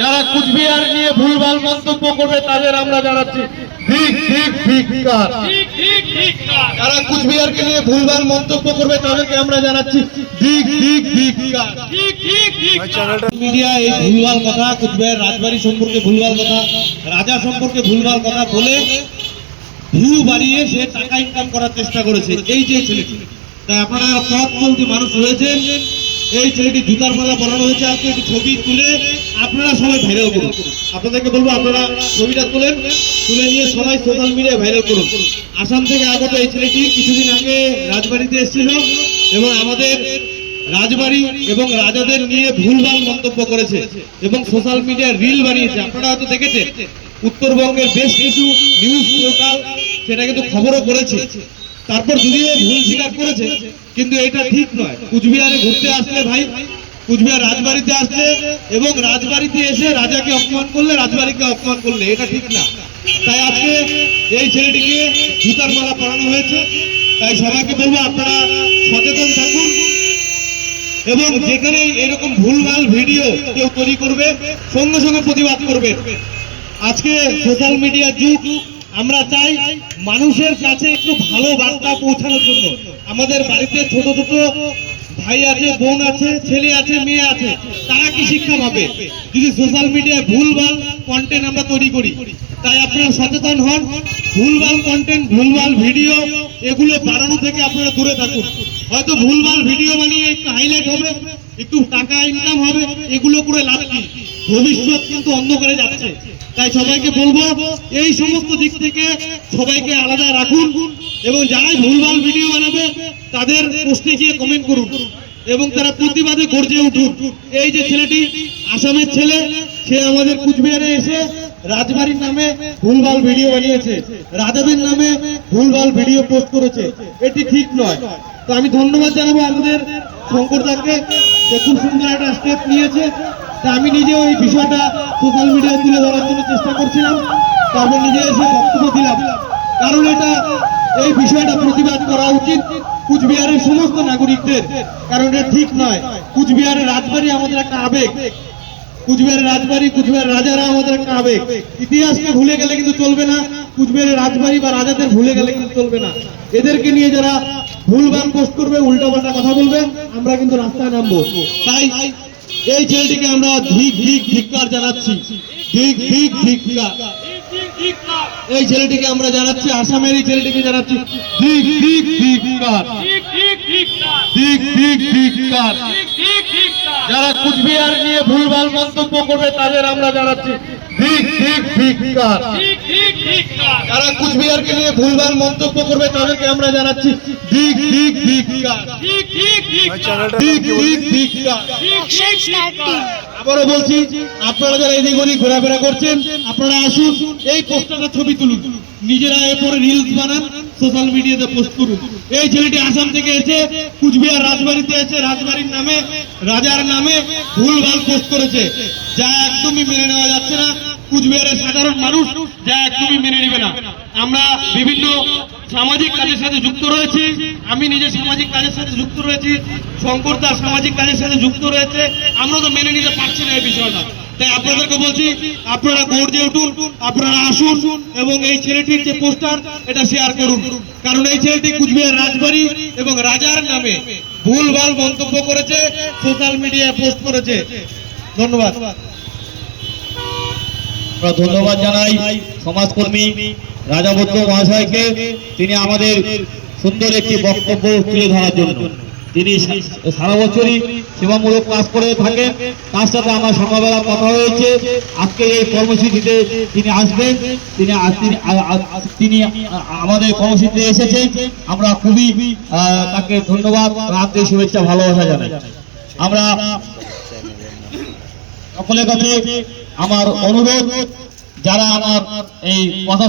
যারা কুচবিহার নিয়ে ভুলভাল মন্তব্য করবে তাদের আমরা জানাচ্ছি ঠিক ঠিক ধিক্কার যারা কুচবিহারকে নিয়ে ভুলভাল মন্তব্য করবে তাদেরকে আমরা জানাচ্ছি ঠিক ঠিক মিডিয়া এই ভুলভাল কথা কুচবিহার রাজবাড়ি সম্পর্কে ভুলভাল কথা রাজা সম্পর্কে ভুলভাল কথা বলে ভিউ বাড়িয়ে সে টাকা ইনকাম করার চেষ্টা করেছে। এই যে ছেলেটি তাই আপনারা পথ চলতি মানুষ রয়েছেন এই ছেলেটি জুতার মালা পরানো হয়েছে। আজকে একটি ছবি তুলে আপনারা সবাই ভাইরাল করুন। আপনাদেরকে বলব, আপনারা ছবিটা তুলেন, তুলে নিয়ে সবাই সোশ্যাল মিডিয়ায় ভাইরাল করুন। আসাম থেকে আগত এই ছেলেটি কিছুদিন আগে রাজবাড়িতে এসেছিল এবং আমাদের রাজবাড়ি এবং রাজাদের নিয়ে ভুলভাল মন্তব্য করেছে এবং সোশ্যাল মিডিয়ায় রিল বানিয়েছে। আপনারা হয়তো দেখেছেন, উত্তরবঙ্গের বেশ কিছু নিউজ পোর্টাল সেটা কিন্তু খবরও করেছে। তারপর যদিও ভুল স্বীকার করেছে, কিন্তু এটা ঠিক নয়। কুচবিহারে ঘুরতে আসলে ভাই, কুচবিহার রাজবাড়িতে আসলে এবং রাজবাড়িতে এসে রাজাকে অপমান করলে রাজবাড়িকে অপমান করলে, এটা ঠিক না। তাই আজকে এই ছেলেটিকে জুতার মালা পরানো হয়েছে। তাই সবাইকে বলব আপনারা সচেতন থাকুন এবং যেখানে এরকম ভুলভাল ভিডিও কেউ তৈরি করবে, সঙ্গে সঙ্গে প্রতিবাদ করবে। আজকে সোশ্যাল মিডিয়া যুগ আমরা চাই মানুষের কাছে একটু ভালো বার্তা পৌঁছানোর জন্য। আমাদের বাড়িতে ছোট ছোট ভাই আছে, বোন আছে, ছেলে আছে, মেয়ে আছে, তারা কি শিক্ষা পাবে? যদি সোশ্যাল মিডিয়ায় ভুলভাল কন্টেন্ট আমরা তৈরি করি, তাই আপনারা সচেতন হন। ভুলভাল কন্টেন্ট ভুলভাল ভিডিও এগুলো বাড়ানো থেকে আপনারা দূরে থাকুন। হয়তো ভুলভাল ভিডিও বানিয়ে একটু হাইলাইট হবে একটু টাকা ইনকাম হবে, এগুলো করে লাভ কি? ভবিষ্যৎ কিন্তু অন্ধকারে যাচ্ছে। তাই সবাইকে বলব, এই সমস্ত দিক থেকে সবাইকে আলাদা রাখুন এবং যারাই ভুলভাল ভিডিও বানাবে, তাদের পোস্টে গিয়ে কমেন্ট করুন এবং তারা প্রতিবাদে গর্জে উঠুন এই যে ছেলেটি আসামের ছেলে, সে আমাদের কুচবিহারে এসে রাজবাড়ির নামে ভুলভাল ভিডিও বানিয়েছে। রাজাদের নামে ভুলভাল ভিডিও পোস্ট করেছে। এটি ঠিক নয়। তো আমি ধন্যবাদ জানাব আমাদের শঙ্করদাকে যে খুব সুন্দর একটা স্টেপ নিয়েছে। তা আমি নিজেও এই বিষয়টা সোশ্যাল মিডিয়ায় তুলে ধরার জন্য চেষ্টা করছিলাম। তারপর নিজে এসে বক্তব্য দিলাম। কারণ এটা, এই বিষয়টা প্রতিবাদ করা উচিত কুচবিহারের সমস্ত নাগরিকদের। কারণ এটা ঠিক নয়। কুচবিহারের রাজবাড়ি আমাদের একটা আবেগ। কুচবিহারের রাজবাড়ি, কুচবিহারের রাজারা আমাদের একটা আবেগ। ইতিহাসকে ভুলে গেলে কিন্তু চলবে না। কুচবিহারের রাজবাড়ি বা রাজাদের ভুলে গেলে কিন্তু চলবে না। এদেরকে নিয়ে যারা ভুলভাল পোস্ট করবে, উল্টাপাল্টা কথা বলবে, আমরা কিন্তু রাস্তায় নামবো। তাই এই ছেলেটিকে আমরা ধিক ধিক ধিক্কার জানাচ্ছি। ধিক ধিক ধিক্কার। এই ছেলেটিকে আমরা জানাচ্ছি, আসামের এই ছেলেটিকে জানাচ্ছি, ধিক ধিক ধিক্কার। ধিক ধিক ধিক্কার। যারা কুচবিহার নিয়ে ভুলভাল মন্তব্য করবে, তাদের আমরা জানাচ্ছি, ধিক ধিক ধিক্কার। যারা কুচবিহারকে নিয়ে ভুলভাল মন্তব্য করবে তাদেরকে আমরা জানাচ্ছি আবারও বলছি আপনারা যারা এদিক ওদিক ঘোরাফেরা করছেন আপনারা আসুন এই পোস্টারটা ছবি তুলুন। নিজেরা এরপরে রিলস বানান সোশ্যাল মিডিয়াতে পোস্ট করুন। এই ছেলেটি আসাম থেকে এসে কুচবিহার রাজবাড়িতে এসে রাজবাড়ির নামে রাজার নামে ভুলভাল পোস্ট করেছে। যা একদমই মেনে নেওয়া যাচ্ছে না। কুচবিহারের সাধারণ মানুষ, যা একদমই মেনে নেবে না। আমরা বিভিন্ন সামাজিক কাজের সাথে যুক্ত রয়েছি, আমি নিজে সামাজিক কাজের সাথে যুক্ত রয়েছি, শঙ্কর দাস সামাজিক কাজের সাথে যুক্ত রয়েছে, আমরা তো মেনে নিতে পারছি না এই বিষয়টা। তাই আপনাদেরকে বলছি, আপনারা গর্জে উঠুন, আপনারা আসুন, এবং এই ছেলেটির যে পোস্টার, এটা শেয়ার করুন। কারণ এই ছেলেটি কুচবিহার রাজবাড়ি এবং রাজার নামে ভুলভাল মন্তব্য করেছে সোশ্যাল মিডিয়ায় পোস্ট করেছে। ধন্যবাদ। আমরা ধন্যবাদ জানাই সমাজকর্মী রাজাভদ্র মহাশয়কে। তিনি আমাদের সুন্দর একটি বক্তব্য তুলে ধরার জন্য। তিনি সারা বছরই সেবামূলক কাজ করে থাকেন। তার সাথে আমার সকালবেলা কথা হয়েছে। আজকে এই কর্মসূচিতে তিনি আসবেন। তিনি তিনি- আমাদের কর্মসূচিতে এসেছেন। আমরা খুবই তাকে ধন্যবাদ, রাত্রে শুভেচ্ছা, ভালোবাসা জানাই। আমরা সকলের কাছে আমার অনুরোধ যারা আমার এই কথা